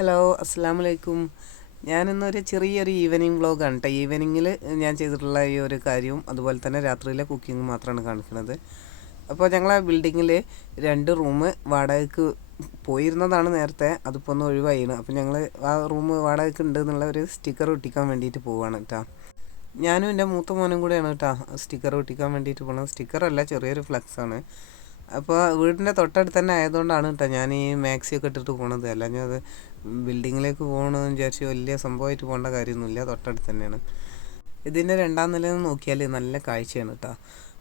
Hello, അസ്സലാമു അലൈക്കും. ഞാനിന്നൊരു ചെറിയൊരു ഈവനിങ് വ്ളോഗാണ് കേട്ടോ. ഈവനിങ്ങിൽ ഞാൻ ചെയ്തിട്ടുള്ള ഈ ഒരു കാര്യവും അതുപോലെ തന്നെ രാത്രിയിലെ കുക്കിങ്ങും മാത്രമാണ് കാണിക്കുന്നത്. അപ്പോൾ ഞങ്ങളെ ബിൽഡിങ്ങിൽ 2 റൂം വാടകയ്ക്ക് പോയിരുന്നതാണ് നേരത്തെ. അതിപ്പോൾ ഒന്ന് ഒഴിവായിരുന്നു. അപ്പോൾ ഞങ്ങൾ ആ റൂം വാടകയ്ക്ക് ഉണ്ട് എന്നുള്ള ഒരു സ്റ്റിക്കർ ഒട്ടിക്കാൻ വേണ്ടിയിട്ട് പോവുകയാണ് കേട്ടോ. ഞാനും എൻ്റെ മൂത്ത മോനും കൂടെയാണ് കേട്ടോ സ്റ്റിക്കർ ഒട്ടിക്കാൻ വേണ്ടിയിട്ട് പോകുന്നത്. സ്റ്റിക്കറല്ല, ചെറിയൊരു ഫ്ലക്സാണ്. അപ്പോൾ വീടിൻ്റെ തൊട്ടടുത്ത് തന്നെ ആയതുകൊണ്ടാണ് കേട്ടോ ഞാൻ ഈ മാക്സിയൊക്കെ ഇട്ടിട്ട് പോണത്. അല്ലെങ്കിൽ അത് ബിൽഡിങ്ങിലേക്ക് പോകണമെന്ന് വിചാരിച്ച് വലിയ സംഭവമായിട്ട് പോകേണ്ട കാര്യമൊന്നുമില്ല, തൊട്ടടുത്ത് തന്നെയാണ്. ഇതിൻ്റെ 2ാം നിലയിൽ നിന്ന് നോക്കിയാൽ നല്ല കാഴ്ചയാണ് കേട്ടോ.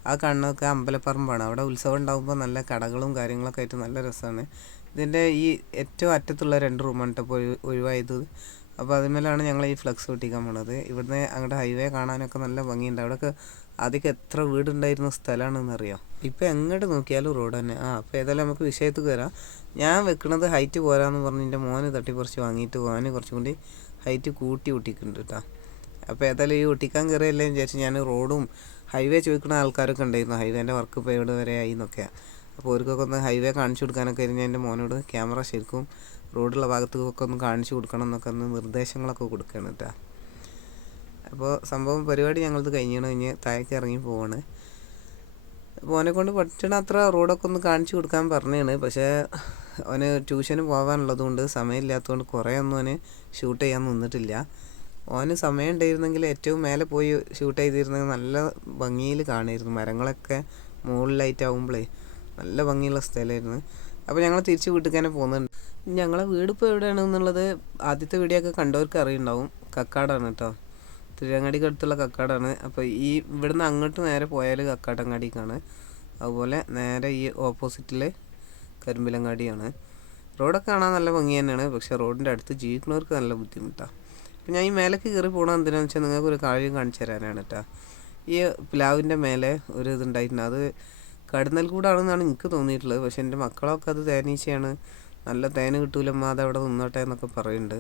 ആ കണ്ണൊക്കെ അമ്പലപ്പറമ്പാണ്. അവിടെ ഉത്സവം ഉണ്ടാകുമ്പോൾ നല്ല കടകളും കാര്യങ്ങളൊക്കെ ആയിട്ട് നല്ല രസമാണ്. ഇതിൻ്റെ ഈ ഏറ്റവും അറ്റത്തുള്ള 2 റൂമാണ് കേട്ടോ ഇപ്പോൾ ഒഴിവായത്. അപ്പോൾ അതിന്മേലാണ് ഞങ്ങൾ ഈ ഫ്ലക്സ് ഒട്ടിക്കാൻ പോണത്. ഇവിടുന്ന് അങ്ങോട്ട് ഹൈവേ കാണാനൊക്കെ നല്ല ഭംഗിയുണ്ട്. അവിടെയൊക്കെ ആദ്യമൊക്കെ എത്ര വീടുണ്ടായിരുന്ന സ്ഥലമാണെന്ന് അറിയാം. ഇപ്പോൾ എങ്ങോട്ട് നോക്കിയാലും റോഡ് തന്നെ. അപ്പോൾ ഏതായാലും നമുക്ക് വിഷയത്തിൽ വരാം. ഞാൻ വെക്കുന്നത് ഹൈറ്റ് പോരാന്ന് പറഞ്ഞ് എൻ്റെ മോന് തട്ടിപ്പറിച്ച് വാങ്ങിയിട്ട് പോകാൻ കുറച്ചും കൂടി ഹൈറ്റ് കൂട്ടി ഒട്ടിക്കുന്നുണ്ട് കേട്ടോ. അപ്പോൾ ഏതായാലും ഈ ഒട്ടിക്കാൻ കയറിയല്ലേ വിചാരിച്ച് ഞാൻ റോഡും ഹൈവേ ചോദിക്കുന്ന ആൾക്കാരൊക്കെ ഉണ്ടായിരുന്നു. ഹൈവേൻ്റെ വർക്ക് ഇപ്പോൾ എവിടെ വരെ ആയി എന്നൊക്കെ. അപ്പോൾ അവർക്കൊക്കെ ഒന്ന് ഹൈവേ കാണിച്ചു കൊടുക്കാനൊക്കെ ആയിരുന്നു. ഞാൻ എൻ്റെ മോനോട് ക്യാമറ ശരിക്കും റോഡുള്ള ഭാഗത്തൊക്കെ ഒന്ന് കാണിച്ചു കൊടുക്കണം എന്നൊക്കെ ഒന്ന് നിർദ്ദേശങ്ങളൊക്കെ കൊടുക്കുകയാണ് കേട്ടോ. അപ്പോൾ സംഭവം പരിപാടി ഞങ്ങളത് കഴിഞ്ഞ് താഴേക്ക് ഇറങ്ങി പോവാണ്. മോനെ കൊണ്ട് പറ്റണ അത്ര റോഡൊക്കെ ഒന്ന് കാണിച്ചു കൊടുക്കാൻ പറഞ്ഞാണ്. പക്ഷേ അവന് ട്യൂഷന് പോകാനുള്ളതുകൊണ്ട് സമയമില്ലാത്തതുകൊണ്ട് കുറേ ഒന്നും അവന് ഷൂട്ട് ചെയ്യാൻ നിന്നിട്ടില്ല. ഓന് സമയം ഉണ്ടായിരുന്നെങ്കിൽ ഏറ്റവും മേലെ പോയി ഷൂട്ട് ചെയ്തിരുന്നെങ്കിൽ നല്ല ഭംഗിയിൽ കാണുമായിരുന്നു. മരങ്ങളൊക്കെ മുകളിലായിട്ടാവുമ്പോഴേ നല്ല ഭംഗിയുള്ള സ്ഥലമായിരുന്നു. അപ്പോൾ ഞങ്ങൾ തിരിച്ച് വീട്ടിൽ തന്നെ പോകുന്നുണ്ട്. ഞങ്ങളെ വീട് ഇപ്പോൾ എവിടെയാണെന്നുള്ളത് ആദ്യത്തെ വീഡിയോ ഒക്കെ കണ്ടവർക്ക് അറിയുണ്ടാവും. കക്കാടാണ് കേട്ടോ, തിരുവങ്ങാടിക്ക് അടുത്തുള്ള കക്കാടാണ്. അപ്പോൾ ഈ ഇവിടുന്ന് അങ്ങോട്ട് നേരെ പോയാൽ കക്കാടങ്ങാടിക്കാണ്. അതുപോലെ നേരെ ഈ ഓപ്പോസിറ്റിൽ കരിമ്പിലങ്ങാടിയാണ്. റോഡൊക്കെ കാണാൻ നല്ല ഭംഗി തന്നെയാണ്. പക്ഷേ റോഡിൻ്റെ അടുത്ത് ജീവിക്കുന്നവർക്ക് നല്ല ബുദ്ധിമുട്ടാണ്. അപ്പോൾ ഞാൻ ഈ മേലേക്ക് കയറി പോകണം എന്തിനാണെന്ന് വെച്ചാൽ നിങ്ങൾക്കൊരു കാര്യം കാണിച്ചു തരാനാണ് കേട്ടോ. ഈ പ്ലാവിൻ്റെ മേലെ ഒരു ഇതുണ്ടായിട്ടുണ്ട്. അത് കടന്നൽ കൂടാണെന്നാണ് എനിക്ക് തോന്നിയിട്ടുള്ളത്. പക്ഷേ എൻ്റെ മക്കളൊക്കെ അത് തേനീച്ചയാണ്, നല്ല തേന് കിട്ടൂലമ്മ, അതവിടെ നിന്നോട്ടെ എന്നൊക്കെ പറയുന്നുണ്ട്.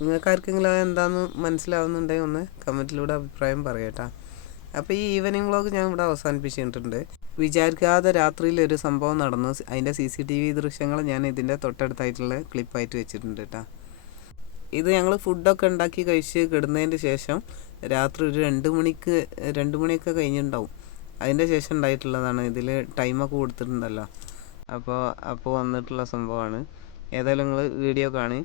നിങ്ങൾക്ക് ആർക്കെങ്കിലും അത് എന്താണെന്ന് മനസ്സിലാവുന്നുണ്ടെങ്കിൽ ഒന്ന് കമൻറ്റിലൂടെ അഭിപ്രായം പറയട്ടോ. അപ്പോൾ ഈ ഈവനിങ് വ്ളോഗ് ഞാൻ ഇവിടെ അവസാനിപ്പിച്ചിട്ടുണ്ട്. വിചാരിക്കാതെ രാത്രിയിൽ ഒരു സംഭവം നടന്നു. അതിൻ്റെ CCTV ദൃശ്യങ്ങൾ ഞാൻ ഇതിൻ്റെ തൊട്ടടുത്തായിട്ടുള്ള ക്ലിപ്പായിട്ട് വെച്ചിട്ടുണ്ട് കേട്ടോ. ഇത് ഞങ്ങൾ ഫുഡൊക്കെ ഉണ്ടാക്കി കഴിച്ച് കിടന്നതിൻ്റെ ശേഷം രാത്രി ഒരു 2 മണിയൊക്കെ കഴിഞ്ഞിട്ടുണ്ടാവും. അതിൻ്റെ ശേഷം ഉണ്ടായിട്ടുള്ളതാണ്. ഇതിൽ ടൈമൊക്കെ കൊടുത്തിട്ടുണ്ടല്ലോ. അപ്പോൾ വന്നിട്ടുള്ള സംഭവമാണ്. ഏതായാലും നിങ്ങൾ വീഡിയോ കാണി.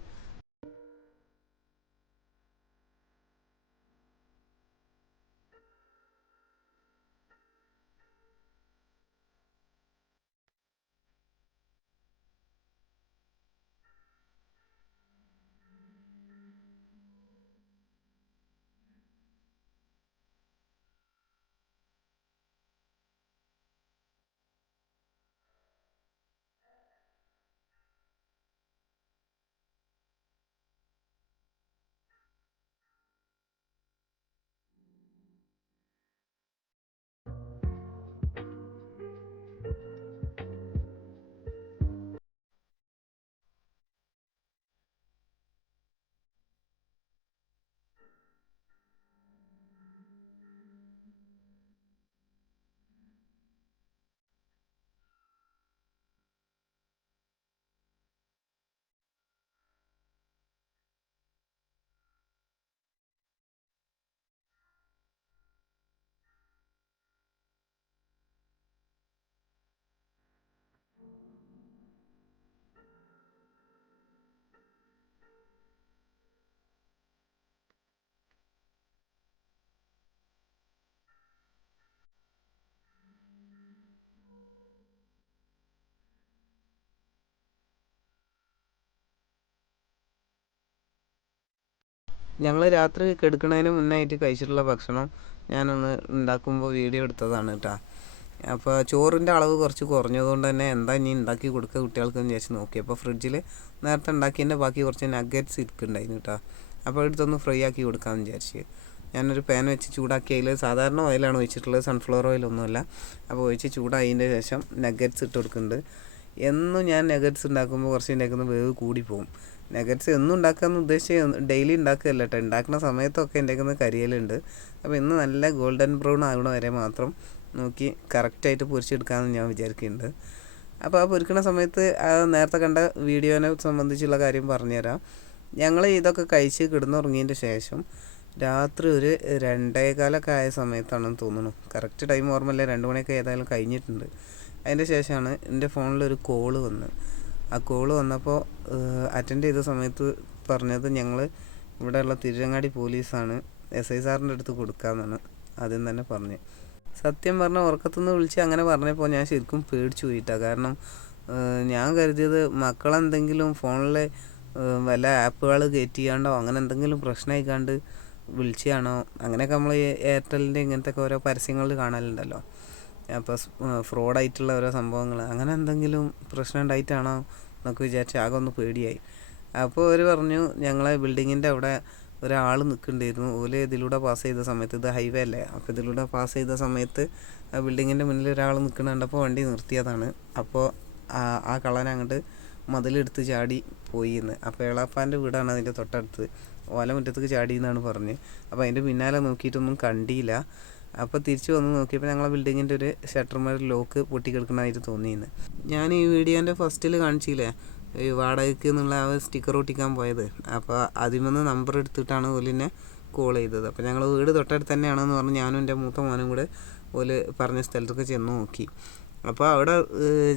ഞങ്ങൾ രാത്രി കിടക്കുന്നതിന് മുന്നായിട്ട് കഴിച്ചിട്ടുള്ള ഭക്ഷണം ഞാനൊന്ന് ഉണ്ടാക്കുമ്പോൾ വീഡിയോ എടുത്തതാണ് കേട്ടോ. അപ്പോൾ ചോറിൻ്റെ അളവ് കുറച്ച് കുറഞ്ഞതുകൊണ്ട് തന്നെ എന്താ ഇനി ഉണ്ടാക്കി കൊടുക്കുക കുട്ടികൾക്ക് എന്ന് വിചാരിച്ച് നോക്കി. അപ്പോൾ ഫ്രിഡ്ജിൽ നേരത്തെ ഉണ്ടാക്കിയതിൻ്റെ ബാക്കി കുറച്ച് നഗറ്റ്സ് ഇരിക്കുന്നുണ്ടായിരുന്നു കേട്ടോ. അപ്പോൾ എടുത്തൊന്ന് ഫ്രൈ ആക്കി കൊടുക്കാമെന്ന് വിചാരിച്ച് ഞാനൊരു പാൻ വെച്ച് ചൂടാക്കി അതിൽ സാധാരണ ഓയിലാണ് ഒഴിച്ചിട്ടുള്ളത്, സൺഫ്ലവർ ഓയിലൊന്നുമല്ല. അപ്പോൾ ഒഴിച്ച് ചൂടായതിൻ്റെ ശേഷം നഗറ്റ്സ് ഇട്ട് കൊടുക്കുന്നുണ്ട്. എന്നും ഞാൻ നഗറ്റ്സ് ഉണ്ടാക്കുമ്പോൾ കുറച്ച് ഉണ്ടാക്കുന്ന വേവ് കൂടിപ്പോവും. നഗറ്റ്സ് എന്നും ഉണ്ടാക്കാമെന്ന് ഉദ്ദേശിച്ച് ഡെയിലി ഉണ്ടാക്കുകയല്ല കേട്ടോ. ഉണ്ടാക്കുന്ന സമയത്തൊക്കെ ഉണ്ടാക്കുന്ന കരിയലുണ്ട്. അപ്പോൾ ഇന്ന് നല്ല ഗോൾഡൻ ബ്രൗൺ ആകണ വരെ മാത്രം നോക്കി കറക്റ്റായിട്ട് പൊരിച്ചെടുക്കാമെന്ന് ഞാൻ വിചാരിക്കുന്നുണ്ട്. അപ്പോൾ ആ പൊരിക്കുന്ന സമയത്ത് നേരത്തെ കണ്ട വീഡിയോനെ സംബന്ധിച്ചുള്ള കാര്യം പറഞ്ഞുതരാം. ഞങ്ങൾ ഇതൊക്കെ കഴിച്ച് കിടന്നുറങ്ങിയതിൻ്റെ ശേഷം രാത്രി ഒരു 2:15 ആയ സമയത്താണെന്ന് തോന്നുന്നു. കറക്റ്റ് ടൈം ഓർമ്മയില്ല, 2 മണിയൊക്കെ ഏതായാലും കഴിഞ്ഞിട്ടുണ്ട്. അതിൻ്റെ ശേഷമാണ് എൻ്റെ ഫോണിലൊരു കോള് വന്നത്. ആ കോള് വന്നപ്പോൾ അറ്റൻഡ് ചെയ്ത സമയത്ത് പറഞ്ഞത് ഞങ്ങൾ ഇവിടെയുള്ള തിരുരങ്ങാടി പോലീസാണ്, SI സാറിൻ്റെ അടുത്ത് കൊടുക്കാമെന്നാണ് ആദ്യം തന്നെ പറഞ്ഞത്. സത്യം പറഞ്ഞാൽ ഉറക്കത്തുനിന്ന് വിളിച്ച് അങ്ങനെ പറഞ്ഞപ്പോൾ ഞാൻ ശരിക്കും പേടിച്ചു പോയിട്ടാണ്. കാരണം ഞാൻ കരുതിയത് മക്കളെന്തെങ്കിലും ഫോണിൽ വല്ല ആപ്പുകൾ കയറ്റിയാണ്ടോ അങ്ങനെ എന്തെങ്കിലും പ്രശ്നമായിക്കാണ്ട് വിളിച്ചാണോ. അങ്ങനെയൊക്കെ നമ്മൾ എയർടെല്ലിൻ്റെ ഇങ്ങനത്തെ ഓരോ പരസ്യങ്ങളിൽ കാണലുണ്ടല്ലോ. അപ്പോൾ ഫ്രോഡായിട്ടുള്ള ഓരോ സംഭവങ്ങൾ അങ്ങനെ എന്തെങ്കിലും പ്രശ്നം ഉണ്ടായിട്ടാണോ എന്നൊക്കെ വിചാരിച്ച് ആകെ ഒന്ന് പേടിയായി. അപ്പോൾ അവർ പറഞ്ഞു ഞങ്ങളെ ബിൽഡിങ്ങിൻ്റെ അവിടെ ഒരാൾ നിൽക്കുന്നുണ്ടായിരുന്നു. ഓല് ഇതിലൂടെ പാസ് ചെയ്ത സമയത്ത്, ഇത് ഹൈവേ അല്ലേ, അപ്പോൾ ഇതിലൂടെ പാസ് ചെയ്ത സമയത്ത് ആ ബിൽഡിങ്ങിൻ്റെ മുന്നിൽ ഒരാൾ നിൽക്കുന്ന കണ്ടപ്പോൾ വണ്ടി നിർത്തിയതാണ്. അപ്പോൾ ആ കള്ളൻ അങ്ങോട്ട് മതിലെടുത്ത് ചാടി പോയിന്ന്. അപ്പോൾ എളാപ്പാൻ്റെ വീടാണ് അതിൻ്റെ തൊട്ടടുത്ത്. ഓല മുറ്റത്തേക്ക് ചാടി എന്നാണ് പറഞ്ഞ്. അപ്പോൾ അതിൻ്റെ പിന്നാലെ നോക്കിയിട്ടൊന്നും കണ്ടില്ല. അപ്പോൾ തിരിച്ച് വന്ന് നോക്കിയപ്പോൾ ഞങ്ങളെ ബിൽഡിങ്ങിൻ്റെ ഒരു ഷട്ടർമാർ ലോക്ക് പൊട്ടിക്കിടക്കണമായിട്ട് തോന്നിയെന്ന്. ഞാൻ ഈ വീഡിയോൻ്റെ ഫസ്റ്റിൽ കാണിച്ചില്ലേ ഈ വാടകയ്ക്ക് എന്നുള്ള ആ സ്റ്റിക്കർ ഒട്ടിക്കാൻ പോയത്. അപ്പോൾ അതിൽ നമ്പർ എടുത്തിട്ടാണ് ഓലിനെ കോൾ ചെയ്തത്. അപ്പോൾ ഞങ്ങൾ വീട് തൊട്ടടുത്ത് തന്നെയാണെന്ന് പറഞ്ഞ് ഞാനും എൻ്റെ മൂത്ത മോനും കൂടെ ഓല് പറഞ്ഞ സ്ഥലത്തൊക്കെ ചെന്ന് നോക്കി. അപ്പോൾ അവിടെ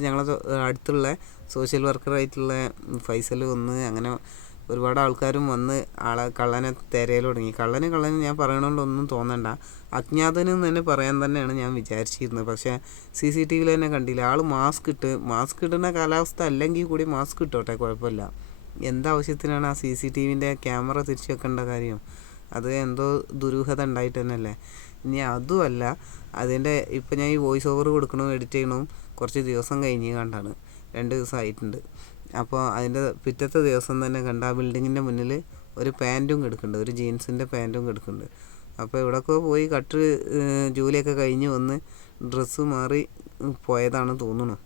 ഞങ്ങളെ അടുത്തുള്ള സോഷ്യൽ വർക്കറായിട്ടുള്ള ഫൈസൽ വന്ന് അങ്ങനെ ഒരുപാട് ആൾക്കാരും വന്ന് കള്ളനെ തിരയൽ തുടങ്ങി. കള്ളന് ഞാൻ പറയണോണ്ടൊന്നും തോന്നണ്ട, അജ്ഞാതനെന്ന് തന്നെ പറയാൻ തന്നെയാണ് ഞാൻ വിചാരിച്ചിരുന്നത്. പക്ഷേ CCTVയിൽ തന്നെ കണ്ടില്ല. ആൾ മാസ്ക് ഇടുന്ന കാലാവസ്ഥ അല്ലെങ്കിൽ കൂടി മാസ്ക് ഇട്ടോട്ടെ, കുഴപ്പമില്ല. എന്താവശ്യത്തിനാണ് ആ CCTVൻ്റെ ക്യാമറ തിരിച്ചു വെക്കേണ്ട കാര്യം? അത് എന്തോ ദുരൂഹത ഉണ്ടായിട്ട് തന്നെയല്ലേ. ഇനി അതുമല്ല, അതിൻ്റെ ഇപ്പം ഞാൻ ഈ വോയിസ് ഓവർ കൊടുക്കണതും എഡിറ്റ് ചെയ്യണതും കുറച്ച് ദിവസം കഴിഞ്ഞ് കണ്ടാണ്, 2 ദിവസം ആയിട്ടുണ്ട്. അപ്പോൾ അതിൻ്റെ പിറ്റത്തെ ദിവസം തന്നെ കണ്ട ആ ബിൽഡിങ്ങിൻ്റെ മുന്നിൽ ഒരു പാൻറ്റും കിടക്കുന്നുണ്ട്, ഒരു ജീൻസിൻ്റെ പാൻറ്റും കിടക്കുന്നുണ്ട്. അപ്പോൾ ഇവിടെയൊക്കെ പോയി ജോലിയൊക്കെ കഴിഞ്ഞ് വന്ന് ഡ്രസ്സ് മാറി പോയതാണ് തോന്നുന്നു.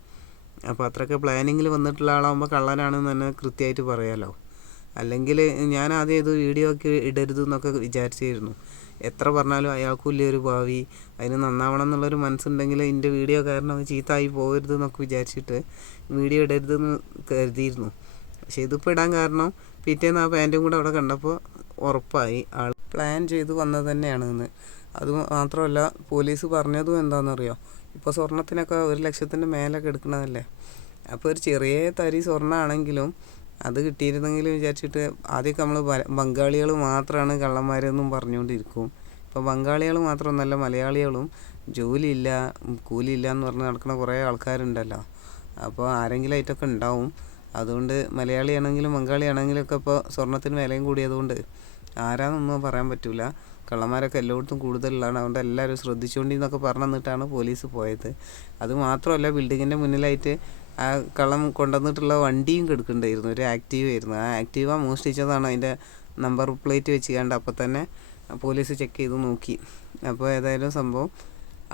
അപ്പോൾ അത്രയൊക്കെ പ്ലാനിങ്ങിൽ വന്നിട്ടുള്ള ആളാകുമ്പോൾ കള്ളനാണെന്ന് തന്നെ കൃത്യമായിട്ട് പറയാമല്ലോ. അല്ലെങ്കിൽ ഞാൻ ആദ്യം ഇത് വീഡിയോ ഒക്കെ ഇടരുതെന്നൊക്കെ വിചാരിച്ചിരുന്നു. എത്ര പറഞ്ഞാലും അയാൾക്കും ഇല്ലേ ഒരു ഭാവി, അതിന് നന്നാവണം എന്നുള്ളൊരു മനസ്സുണ്ടെങ്കിൽ എൻ്റെ വീഡിയോ കാരണം ചീത്തയായി പോകരുത് എന്നൊക്കെ വിചാരിച്ചിട്ട് വീഡിയോ ഇടരുതെന്ന് കരുതിയിരുന്നു. പക്ഷേ ഇതിപ്പോൾ ഇടാൻ കാരണം പിറ്റേന്ന് ആ പാൻറ്റും കൂടെ അവിടെ കണ്ടപ്പോൾ ഉറപ്പായി ആൾ പ്ലാൻ ചെയ്ത് വന്നത് തന്നെയാണെന്ന്. അത് മാത്രമല്ല പോലീസ് പറഞ്ഞതും എന്താണെന്നറിയോ, ഇപ്പോൾ സ്വർണത്തിനൊക്കെ 1 ലക്ഷത്തിൻ്റെ മേലൊക്കെ എടുക്കണതല്ലേ. അപ്പോൾ ഒരു ചെറിയ തരി സ്വർണ്ണമാണെങ്കിലും അത് കിട്ടിയിരുന്നെങ്കിൽ വിചാരിച്ചിട്ട് ആദ്യമൊക്കെ നമ്മൾ ബംഗാളികൾ മാത്രമാണ് കള്ളന്മാരെന്നും പറഞ്ഞുകൊണ്ടിരിക്കും. ഇപ്പോൾ ബംഗാളികൾ മാത്രമൊന്നുമല്ല, മലയാളികളും ജോലിയില്ല കൂലിയില്ല എന്ന് പറഞ്ഞ് നടക്കുന്ന കുറേ ആൾക്കാരുണ്ടല്ലോ. അപ്പോൾ ആരെങ്കിലും ആയിട്ടൊക്കെ ഉണ്ടാവും. അതുകൊണ്ട് മലയാളിയാണെങ്കിലും ബംഗാളിയാണെങ്കിലും ഒക്കെ ഇപ്പോൾ സ്വർണ്ണത്തിന് വിലയും കൂടിയതുകൊണ്ട് ആരാന്നൊന്നും പറയാൻ പറ്റില്ല. കള്ളന്മാരൊക്കെ എല്ലായിടത്തും കൂടുതലുള്ളതാണ്. അതുകൊണ്ട് എല്ലാവരും ശ്രദ്ധിച്ചുകൊണ്ടിന്നൊക്കെ പറഞ്ഞു തന്നിട്ടാണ് പോലീസ് പോയത്. അതുമാത്രമല്ല, ബിൽഡിങ്ങിൻ്റെ മുന്നിലായിട്ട് ആ കള്ളം കൊണ്ടുവന്നിട്ടുള്ള വണ്ടിയും കിടക്കുന്നുണ്ടായിരുന്നു, ഒരു ആക്റ്റീവ ആയിരുന്നു. ആ ആക്റ്റീവ മോഷ്ടിച്ചതാണ്. അതിൻ്റെ നമ്പർ പ്ലേറ്റ് വെച്ച് കണ്ട് അപ്പോൾ തന്നെ പോലീസ് ചെക്ക് ചെയ്ത് നോക്കി. അപ്പോൾ ഏതായാലും സംഭവം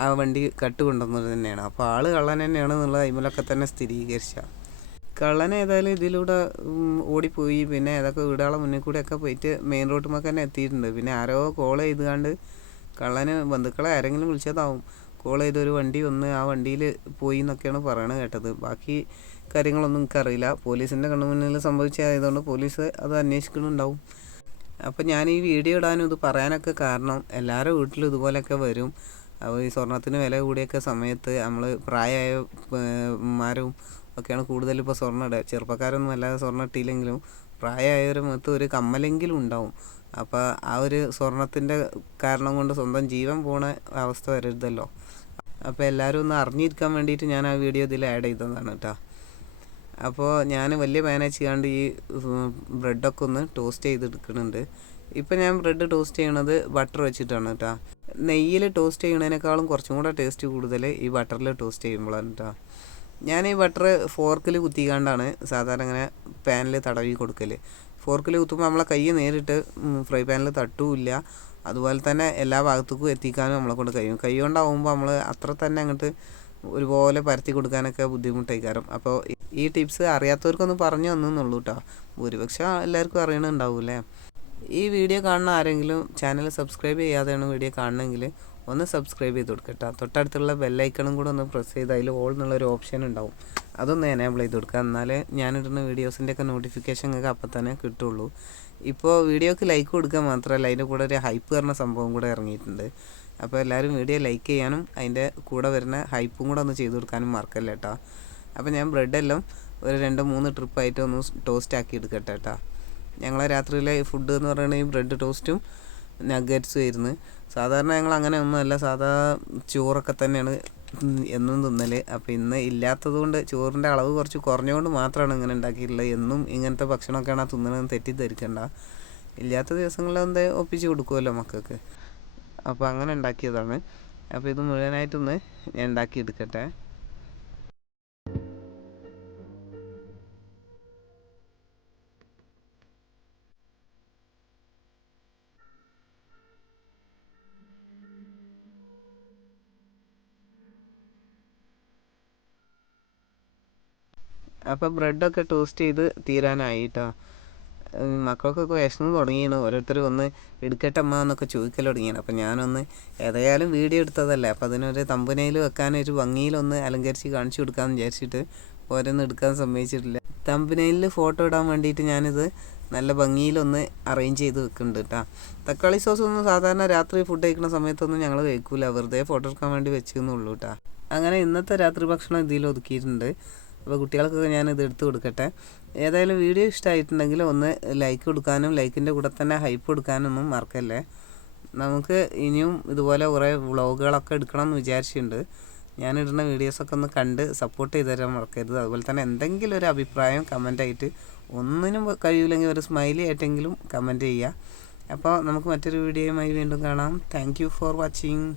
ആ വണ്ടി കട്ട് കൊണ്ടുവന്നത് തന്നെയാണ്. അപ്പോൾ ആൾ കള്ളൻ തന്നെയാണ് എന്നുള്ളത് അതിമലൊക്കെ തന്നെ സ്ഥിരീകരിച്ച. കള്ളൻ ഏതായാലും ഇതിലൂടെ ഓടിപ്പോയി. പിന്നെ ഏതൊക്കെ വീടുകളെ മുന്നിൽ കൂടെയൊക്കെ പോയിട്ട് മെയിൻ റോഡുമ്പോൾ തന്നെ എത്തിയിട്ടുണ്ട്. പിന്നെ ആരോ കോൾ ചെയ്തുകൊണ്ട് കള്ളന് ബന്ധുക്കളെ ആരെങ്കിലും വിളിച്ചതാവും. കോൾ ചെയ്തൊരു വണ്ടി വന്ന് ആ വണ്ടിയിൽ പോയി എന്നൊക്കെയാണ് പറയണത് കേട്ടത്. ബാക്കി കാര്യങ്ങളൊന്നും എനിക്കറിയില്ല. പോലീസിൻ്റെ കണ്ണുമുന്നിൽ സംഭവിച്ചതായതുകൊണ്ട് പോലീസ് അത് അന്വേഷിക്കുന്നുണ്ടാവും. അപ്പോൾ ഞാൻ ഈ വീഡിയോ ഇടാനും ഇത് പറയാനൊക്കെ കാരണം എല്ലാവരുടെ വീട്ടിലും ഇതുപോലെയൊക്കെ വരും. അപ്പോൾ ഈ സ്വർണ്ണത്തിന് വില കൂടിയൊക്കെ സമയത്ത് നമ്മൾ പ്രായമായമാരും ഒക്കെയാണ് കൂടുതൽ ഇപ്പോൾ സ്വർണ്ണം ഇടുക. ചെറുപ്പക്കാരൊന്നും അല്ലാതെ സ്വർണ്ണം ഇട്ടില്ലെങ്കിലും പ്രായമായവരുടെ മുഖത്ത് ഒരു കമ്മലെങ്കിലും ഉണ്ടാവും. അപ്പോൾ ആ ഒരു സ്വർണത്തിൻ്റെ കാരണം കൊണ്ട് സ്വന്തം ജീവൻ പോണ അവസ്ഥ വരരുതല്ലോ. അപ്പോൾ എല്ലാവരും ഒന്ന് അറിഞ്ഞിരിക്കാൻ വേണ്ടിയിട്ട് ഞാൻ ആ വീഡിയോ ഇതിൽ ആഡ് ചെയ്തതാണ് കേട്ടോ. അപ്പോൾ ഞാൻ വലിയ പാനേജ് ചെയ്യാണ്ട് ഈ ബ്രെഡൊക്കെ ഒന്ന് ടോസ്റ്റ് ചെയ്തെടുക്കുന്നുണ്ട്. ഇപ്പം ഞാൻ ബ്രെഡ് ടോസ്റ്റ് ചെയ്യണത് ബട്ടർ വെച്ചിട്ടാണ് കേട്ടോ. നെയ്യിൽ ടോസ്റ്റ് ചെയ്യണതിനേക്കാളും കുറച്ചും കൂടെ ടേസ്റ്റ് കൂടുതൽ ഈ ബട്ടറിൽ ടോസ്റ്റ് ചെയ്യുമ്പോഴാണ് കേട്ടോ. ഞാൻ ഈ ബട്ടർ ഫോർക്കിൽ കുത്തിക്കാണ്ടാണ് സാധാരണ ഇങ്ങനെ പാനിൽ തടവി കൊടുക്കൽ. ഫോർക്കിൽ കുത്തുമ്പോൾ നമ്മളെ കൈ നേരിട്ട് ഫ്രൈ പാനിൽ തട്ടുമില്ല. അതുപോലെ തന്നെ എല്ലാ ഭാഗത്തേക്കും എത്തിക്കാനും നമ്മളെ കൊണ്ട് കഴിയും. കൈ കൊണ്ടാവുമ്പോൾ നമ്മൾ അത്ര തന്നെ അങ്ങോട്ട് ഒരുപോലെ പരത്തി കൊടുക്കാനൊക്കെ ബുദ്ധിമുട്ടായിക്കാരം. അപ്പോൾ ഈ ടിപ്സ് അറിയാത്തവർക്കൊന്ന് പറഞ്ഞു തന്നുള്ളൂ കേട്ടോ. ഭൂരിപക്ഷം എല്ലാവർക്കും അറിയണുണ്ടാവൂലേ. ഈ വീഡിയോ കാണുന്ന ആരെങ്കിലും ചാനൽ സബ്സ്ക്രൈബ് ചെയ്യാതെയാണ് വീഡിയോ കാണണമെങ്കിൽ ഒന്ന് സബ്സ്ക്രൈബ് ചെയ്ത് കൊടുക്കട്ടോ. തൊട്ടടുത്തുള്ള ബെല്ലൈക്കണും കൂടെ ഒന്ന് പ്രസ് ചെയ്ത് അതിൽ ഓൾ എന്നുള്ളൊരു ഓപ്ഷൻ ഉണ്ടാവും, അതൊന്ന് എനേബിൾ ചെയ്ത് കൊടുക്കുക. എന്നാലേ ഞാനിടുന്ന വീഡിയോസിൻ്റെയൊക്കെ നോട്ടിഫിക്കേഷൻ നിങ്ങൾക്ക് അപ്പം തന്നെ കിട്ടുള്ളൂ. ഇപ്പോൾ വീഡിയോക്ക് ലൈക്ക് കൊടുക്കുക മാത്രമല്ല, അതിൻ്റെ കൂടെ ഒരു ഹൈപ്പ് പറഞ്ഞ സംഭവം കൂടെ ഇറങ്ങിയിട്ടുണ്ട്. അപ്പോൾ എല്ലാവരും വീഡിയോ ലൈക്ക് ചെയ്യാനും അതിൻ്റെ കൂടെ വരുന്ന ഹൈപ്പും കൂടെ ഒന്ന് ചെയ്ത് കൊടുക്കാനും മറക്കല്ല കേട്ടോ. അപ്പോൾ ഞാൻ ബ്രെഡെല്ലാം ഒരു 2-3 ട്രിപ്പായിട്ട് ഒന്ന് ടോസ്റ്റ് ആക്കി എടുക്കട്ടെ കേട്ടോ. ഞങ്ങളെ രാത്രിയിലെ ഫുഡ് എന്ന് പറയുന്നത് ഈ ബ്രെഡ് ടോസ്റ്റും നഗറ്റ്സും ആയിരുന്നു. സാധാരണ ഞങ്ങൾ അങ്ങനെ ഒന്നുമല്ല, സാധാ ചോറൊക്കെ തന്നെയാണ് എന്നും തിന്നൽ. അപ്പോൾ ഇന്ന് ഇല്ലാത്തത് കൊണ്ട് ചോറിൻ്റെ അളവ് കുറച്ച് കുറഞ്ഞുകൊണ്ട് മാത്രമാണ് ഇങ്ങനെ ഉണ്ടാക്കിയിട്ടുള്ളത്. എന്നും ഇങ്ങനത്തെ ഭക്ഷണമൊക്കെയാണ് തിന്നണമെന്ന് തെറ്റിദ്ധരിക്കണ്ട. ഇല്ലാത്ത ദിവസങ്ങളിൽ എന്താ ഒപ്പിച്ച് കൊടുക്കുമല്ലോ മക്കൾക്ക്. അപ്പോൾ അങ്ങനെ ഉണ്ടാക്കിയതാണ്. അപ്പോൾ ഇത് മുഴുവനായിട്ടൊന്ന് ഞാൻ ഉണ്ടാക്കിയെടുക്കട്ടെ. അപ്പോൾ ബ്രെഡൊക്കെ ടോസ്റ്റ് ചെയ്ത് തീരാനായിട്ടോ. മക്കൾക്കൊക്കെ വിശന്ന് തുടങ്ങിയാണ്. ഓരോരുത്തർ ഒന്ന് എടുക്കട്ടമ്മ എന്നൊക്കെ ചോദിക്കൽ തുടങ്ങിയാണ്. അപ്പോൾ ഞാനൊന്ന് ഏതായാലും വീഡിയോ എടുത്തതല്ലേ, അപ്പോൾ അതിനൊരു തമ്പനയിൽ വെക്കാനൊരു ഭംഗിയിലൊന്ന് അലങ്കരിച്ച് കാണിച്ചു കൊടുക്കാമെന്ന് വിചാരിച്ചിട്ട് ഓരോന്നും എടുക്കാൻ സമ്മതിച്ചിട്ടില്ല. തമ്പനയിൽ ഫോട്ടോ ഇടാൻ വേണ്ടിയിട്ട് ഞാനിത് നല്ല ഭംഗിയിലൊന്ന് അറേഞ്ച് ചെയ്ത് വെക്കുന്നുണ്ട് കേട്ടോ. തക്കാളി സോസൊന്നും സാധാരണ രാത്രി ഫുഡ് കഴിക്കുന്ന സമയത്തൊന്നും ഞങ്ങൾ കഴിക്കൂല, വെറുതെ ഫോട്ടോ എടുക്കാൻ വേണ്ടി വെച്ചെന്നുള്ളൂ കേട്ടോ. അങ്ങനെ ഇന്നത്തെ രാത്രി ഭക്ഷണം ഇതിൽ ഒതുക്കിയിട്ടുണ്ട്. അപ്പോൾ കുട്ടികൾക്കൊക്കെ ഞാനിത് എടുത്ത് കൊടുക്കട്ടെ. ഏതായാലും വീഡിയോ ഇഷ്ടമായിട്ടുണ്ടെങ്കിൽ ഒന്ന് ലൈക്ക് കൊടുക്കാനും ലൈക്കിൻ്റെ കൂടെ തന്നെ ഹൈപ്പ് കൊടുക്കാനൊന്നും മറക്കല്ലേ. നമുക്ക് ഇനിയും ഇതുപോലെ കുറേ വ്ളോഗുകളൊക്കെ എടുക്കണം എന്ന് വിചാരിച്ചിട്ടുണ്ട്. ഞാനിടുന്ന വീഡിയോസൊക്കെ ഒന്ന് കണ്ട് സപ്പോർട്ട് ചെയ്ത് തരാൻ മറക്കരുത്. അതുപോലെ തന്നെ എന്തെങ്കിലും ഒരു അഭിപ്രായം കമൻ്റായിട്ട്, ഒന്നിനും കഴിയില്ലെങ്കിൽ ഒരു സ്മൈലി ആയിട്ടെങ്കിലും കമൻറ്റ് ചെയ്യുക. അപ്പോൾ നമുക്ക് മറ്റൊരു വീഡിയോയുമായി വീണ്ടും കാണാം. Thank you for watching.